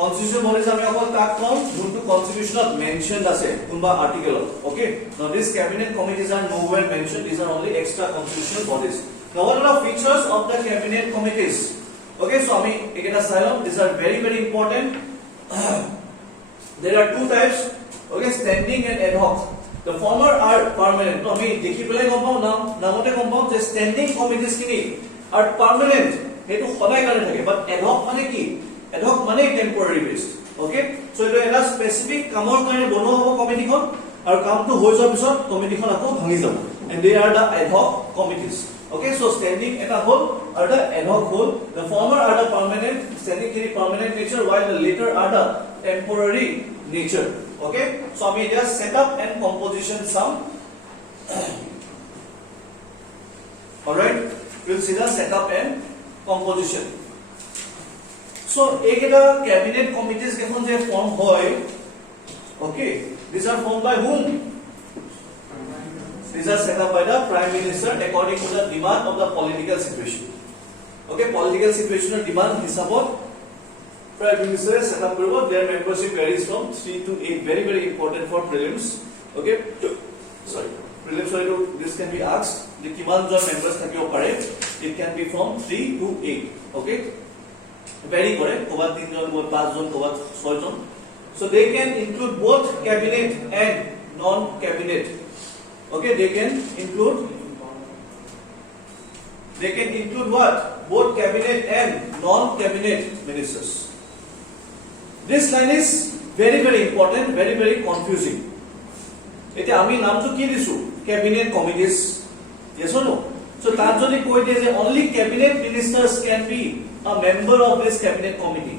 constitutional bodies আমি অকল তাক কম যোনটো constitution mentioned আছে কোনবা article. Okay, now these cabinet committees are nowhere mentioned, these are only extra constitutional bodies. Now what are the features of the cabinet committees? Okay, so আমি এটা চাইলাম, these are very very important. There are two types. Okay, standing and ad hoc. The former are permanent. No, আমি দেখি পেলাই গম পাওঁ নামতে গম পাওঁ যে standing committees খিনি are permanent, হেতু সদায় কাৰণে থাকে, but ad hoc মানে কি, ad hoc মানে temporary based. Okay, so এটা এটা specific কামৰ কাৰণে বনোৱা হ'ব কমিটিখন, আৰু কামটো হৈ যোৱাৰ পিছত কমিটিখন আকৌ ভাঙি যাব, and they are the ad hoc committees. Okay, so standing eta whole or the ad hoc whole. The former are the permanent, standing kini permanent nature, while the later are the temporary nature. Okay, so we just set up and composition some. All right, we'll see the setup and composition. So eketa cabinet committees kekhon je form hoy. Okay, these are formed by whom? These are set up by the Prime Minister according to the demand of the political situation. Okay, political situation or demand hisabot Prime Minister set up koribo. Their membership varies from 3 to 8. Very very important for prelims. Okay, sorry, prelims sorry, this can be asked. The kiman jon members thakibo pare. It can be from 3 to 8. Okay, vary kore, kobat 3 jon, kobat 5 jon, kobat 6 jon. So they can include both cabinet and non-cabinet. Okay, they can include what? Both cabinet and non-cabinet ministers. This line is very very important, very very confusing. Eta ami naam to ki disu, cabinet committees. Yes or no? So tar jodi koi diye je only cabinet ministers can be a member of this cabinet committee.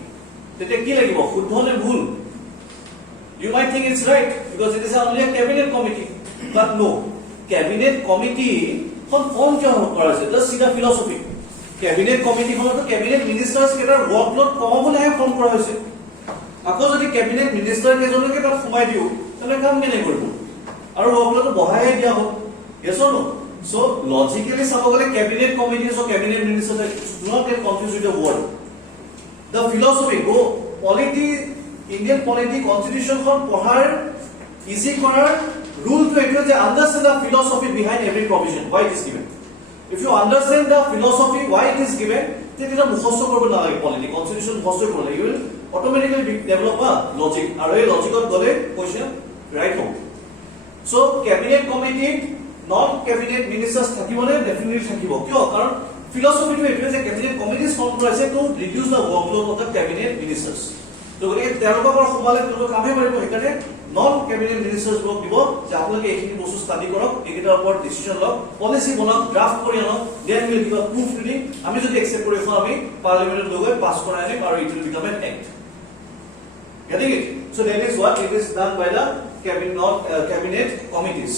Tete ki lagibo, shuddho ne bhul? You might think it's right because it is only a cabinet committee. But no, cabinet committee form kya kora hoise, just see the philosophy. Cabinet committee to cabinet ministers ketar workload komabole form kora hoise. Ako jodi cabinet minister kejonke tat khumai diu tale kam kene koribo aru workload bahai dia ho. Yes or no? So logically sabogole cabinet committees or cabinet ministers do not get confused with the word. The philosophy go polity, Indian polity constitution kon pohar easy korar rule to it is understand the philosophy behind every provision, why it is given. If you understand the philosophy why it is given, then it is mukhosto korbo na lage polity constitution mukhosto korbo lage, you will automatically develop a logic, aru ei logic ot gole question right hob. So cabinet committee non cabinet ministers thakibone, definitely thakibo, kyo karon philosophy to it is a cabinet committees form koraise to reduce the workload of the cabinet ministers. So gotike teroko kor khumale to kame paribo hekane non cabinet ministers block দিব যে আপোনালোকে এইখিনি বস্তু study কৰক, এইকেইটাৰ ওপৰত decision লওক, policy বনাওক, ড্ৰাফট কৰি আনক, then will give a proofreading, আমি যদি একসেপ্ট কৰি এখন আমি পাৰ্লিমেন্টত লৈ পাস কৰাই আনিম আৰু it will became an act. Getting it? So that is what it is done by the cabinet committees.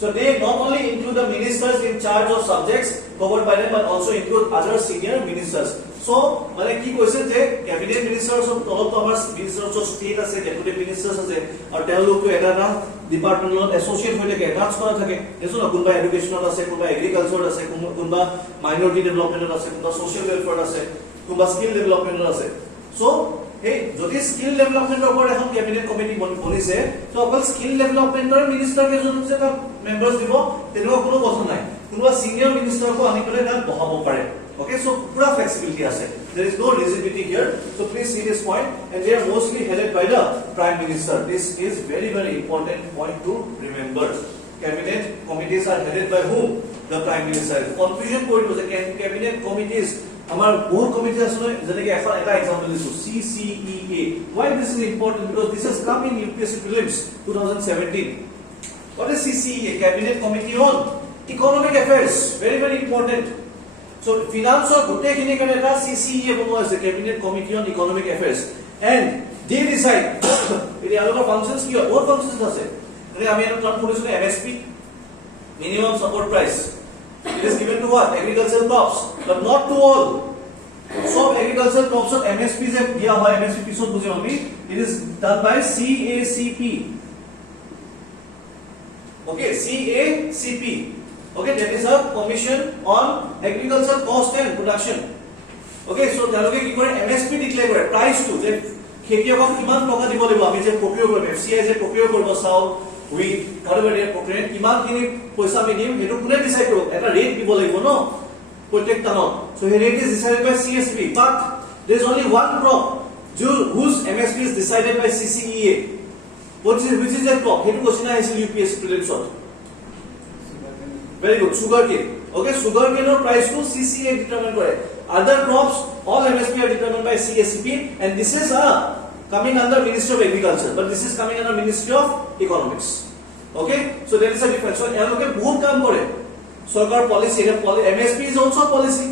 So they not only include the ministers in charge of subjects covered by them but also include other senior ministers. So মানে কি কৈছে যে cabinet ministers of তলত আমাৰ ministers of state আছে, deputy ministers আছে, আৰু তেওঁলোকটো এটা না ডিপাৰ্টমেন্টত এসোসিয়েট হৈ থাকে, এটাচ কৰা থাকে, এজন কোনবা এডুকেশনত আছে, কোনবা এগ্ৰিকালচাৰত আছে, কোনবা মাইনৰিটি ডেভেলপমেন্টত আছে, কোনবা সোশ্যাল ওয়েলফেয়াৰত আছে, কোনবা স্কিল ডেভেলপমেন্টত আছে. So hey, যদি স্কিল ডেভেলপমেন্টৰ ওপৰত এখন ক্যাবিনেট কমিটি বনিছে, তো অকল স্কিল ডেভেলপমেন্টৰ মিনিষ্টাৰ কেজন যে তাত মেম্বাৰছ দিব তেনেকুৱা কোনো কথা নাই, কোনোবা সিনিয়ৰ মিনিষ্টাৰকো আনি পেলাই তাত বহাব পাৰে. Okay, so pura flexibility ase, there is no rigidity here. So please see this point, and they are mostly headed by the Prime Minister. This is very very important point to remember. Cabinet committees are headed by whom? The Prime Minister. Confusion point was the cabinet committees. Amar board committee asone jeneke eta example disu CCEA. Why this is important? Because this has come in UPSC prelims 2017. What is CCEA? Cabinet Committee on Economic Affairs. Very very important. So finance or gote khini kane eta CCEA bonoa ase, Cabinet Committee on Economic Affairs, and they decide এই আলোকৰ functions কি হয়, বহুত functions আছে। মানে আমি এটা term পঢ়িছো MSP, minimum support price. It is given to what? Agricultural crops, but not to all. Some agricultural crops of MSP যে দিয়া হয়, MSP পিছত বুজি আমি, it is done by CACP. Okay, CACP. Okay, that is a Commission on Agricultural Cost and Production. Okay, so তেওঁলোকে কি কৰে, MSP declare কৰে, price to যে খেতিয়কক কিমান টকা দিব লাগিব, আমি যে প্ৰক্ৰিয়া কৰিম, FCI যে প্ৰক্ৰিয়া কৰিব চাউল, wheat, whatever they procure, কিমান খিনি পইচা আমি দিম, সেইটো কোনে ডিসাইড কৰিব, এটা ৰেট দিব লাগিব ন প্ৰত্যেক টানত। So the rate is decided by CSP, but there is only one crop whose MSP is decided by CCEA. Which is that crop? Hetu question আহিছিল UPSC prelims to. Very good, sugarcane. Okay, sugarcane or price to CCEA determine কৰে। Other crops, all MSP are determined by CACP, and this is coming under Ministry of Agriculture, but this is coming under Ministry of Economics. Okay, so there is a difference. So এওঁলোকে বহুত কাম কৰে, সরকার policy, MSP is also a policy,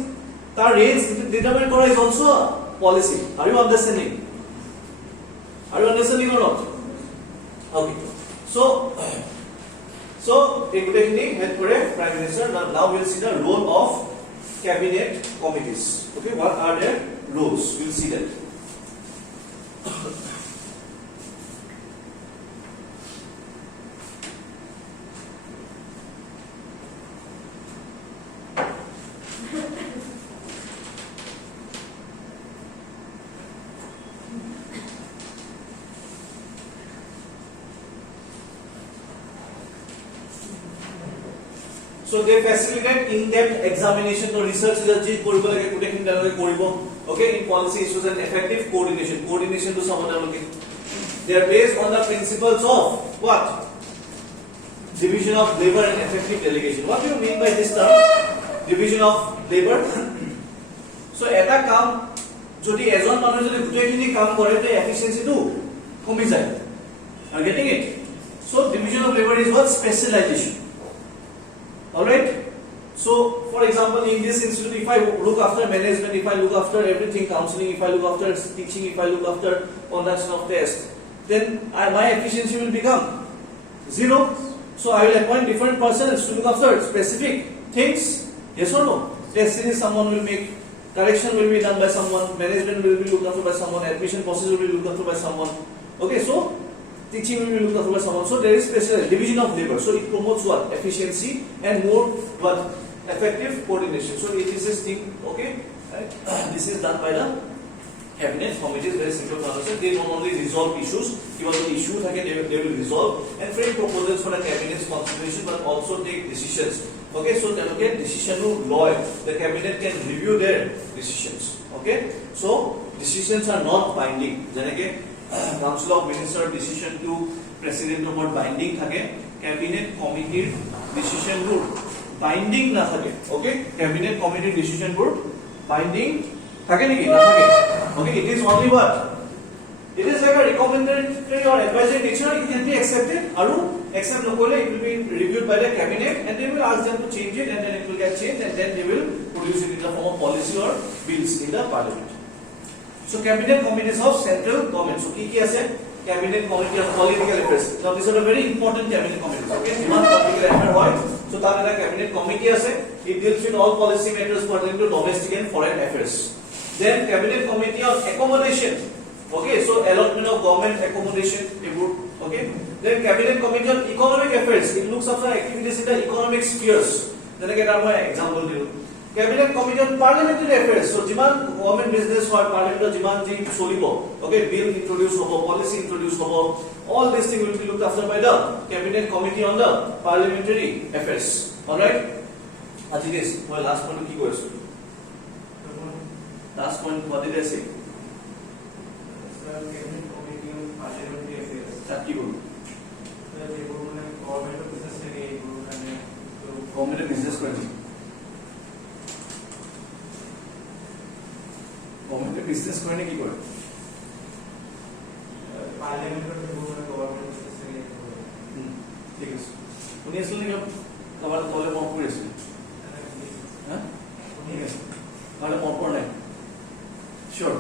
তার rates determine করা is also a policy. Are you understanding? Are you understanding or not? Okay, so এগুলোখিনি head করে Prime Minister. Now we will see the role of cabinet committees. Okay, what are their roles? We will see that. So they facilitate in-depth examination or research ji koribo lage kutekin daloge koribo. Okay, in policy issues and effective coordination to some other loke. They are based on the principles of what? Division of labor and effective delegation. What do you mean by this term? Division of labor. So eta kam jodi ejon manu jodi kutekini kam kore to efficiency to komi jay. Are you getting it? So division of labor is what? Specialization. Alright, so for example in this institute, if I look after management, if I look after everything, counseling, if I look after teaching, if I look after conduction of tests, then my efficiency will become 0. So I will appoint different persons to look after specific things. Yes or no? Test series someone will make, correction will be done by someone, management will be looked after by someone, admission process will be looked after by someone. Okay, so teaching will be looked after by someone. So there is special division of labor. So it promotes what? Efficiency and more what? Effective coordination. So it is this thing. Okay, right? This is done by the cabinet committees. Very simple to understand. They don't only resolve issues. Even the issue again they will resolve and frame proposals for the cabinet's consideration, but also take decisions. Okay, so they get decision law. The cabinet can review their decisions. Okay, so decisions are not binding. Then again, Council of Minister decision to President over binding থাকে, Cabinet Committee decision বোৰ binding না থাকে. Okay, Cabinet Committee decision বোৰ binding থাকে নেকি? না থাকে. Okay, it is only what? It is like a recommendatory or advisory nature. It can be accepted. Aru accept nokole, it will be reviewed by the cabinet, and they will ask them to change it, and then it will get changed, and then they will produce it in the form of policy or bills in the parliament. So cabinet committees of central government. So ki ase? Cabinet committee of political affairs. Now these are the very important cabinet committees. Okay, jiman political affair hoy, so tar eta cabinet committee ase. It deals with all policy matters pertaining to domestic and foreign affairs. Then cabinet committee of accommodation. Okay, so allotment of government accommodation. Okay. Then cabinet committee of economic affairs. It looks after activities in the economic spheres. Then again, I have example dilu. Cabinet Committee on Parliamentary Affairs. So jiman government business or parliament jiman ji cholibo. Okay, bill introduce hobo, policy introduce hobo. All these things will be looked after by the Cabinet Committee on the Parliamentary Affairs. All right. Aji guys, my last point ki koisu. Last point what did I say? Cabinet Committee on Parliamentary Affairs. That ki bolu. Government business kore. Government business করে নাকি করে পার্লামেন্টের government business করে ঠিক আছে উনি আসলে কি তোমার দলে মত করেছিল হ্যাঁ ঠিক আছে তাহলে পরপর নাই শিওর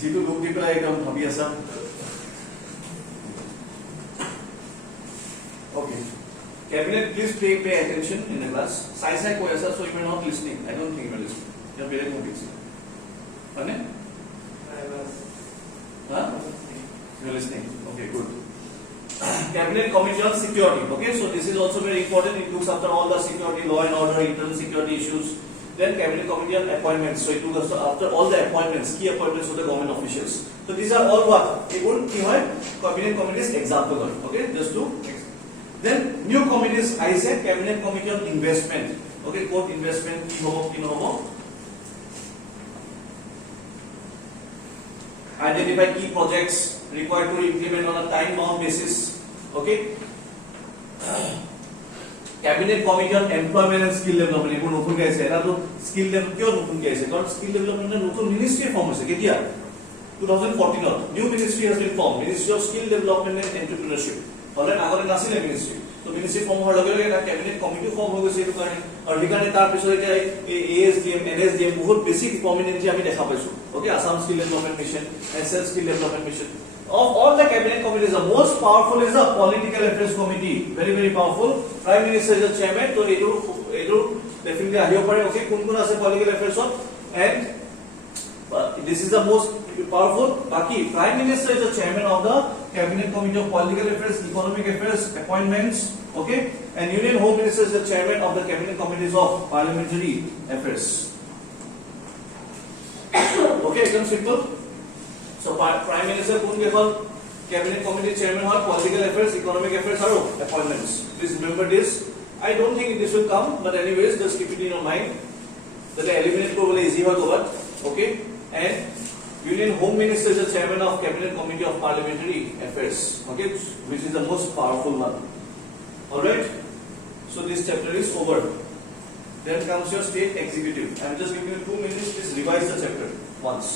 যিটো লোক দি পেলাই একদম ভাবি আছা okay cabinet please pay attention in the class sai koi asa so you are not listening I don't think you are listening you are very motivated ane I was huh you are listening okay good cabinet committee on security okay so this is also very important it looks after all the security law and order internal security issues then cabinet committee on appointments so it looks after all the appointments key appointments of the government officials so these are all what egun ki hoy cabinet committees example hoy okay just to then new committees I said cabinet committee on investment okay quote investment ki hobo identify key projects required to implement on a time bound basis okay cabinet committee on employment and skill development ekun notun ke aise era to skill development kyo notun ke aise karon skill development er notun ministry form hoise ketia 2014 new ministry has been formed ministry of skill development and entrepreneurship already agore nasile ministry to ministry form hor loge loge eta cabinet committee form hoye goise etu karone aru hikane tar pisore eta ASDM NSDM bahut basic prominently ami dekha paisu okay Assam skill development mission SL skill development mission of all the cabinet committees the most powerful is the political affairs committee very powerful prime minister is the chairman to edu definitely ahiyo pare okay kun kun ase political affairs and this is the most powerful baki prime minister is the chairman of the cabinet committee of political affairs economic affairs appointments okay and union home minister is the chairman of the cabinet committees of parliamentary affairs okay एकदम simple so prime minister kun kekhon cabinet committee chairman hoy political affairs economic affairs aru appointments please remember this I don't think this will come but anyways just keep it in your mind that eliminate korobole easy hoy kobat okay and union home minister is the chairman of cabinet committee of parliamentary affairs okay which is the most powerful one all right so this chapter is over then comes your state executive I am just giving you 2 minutes please revise the chapter once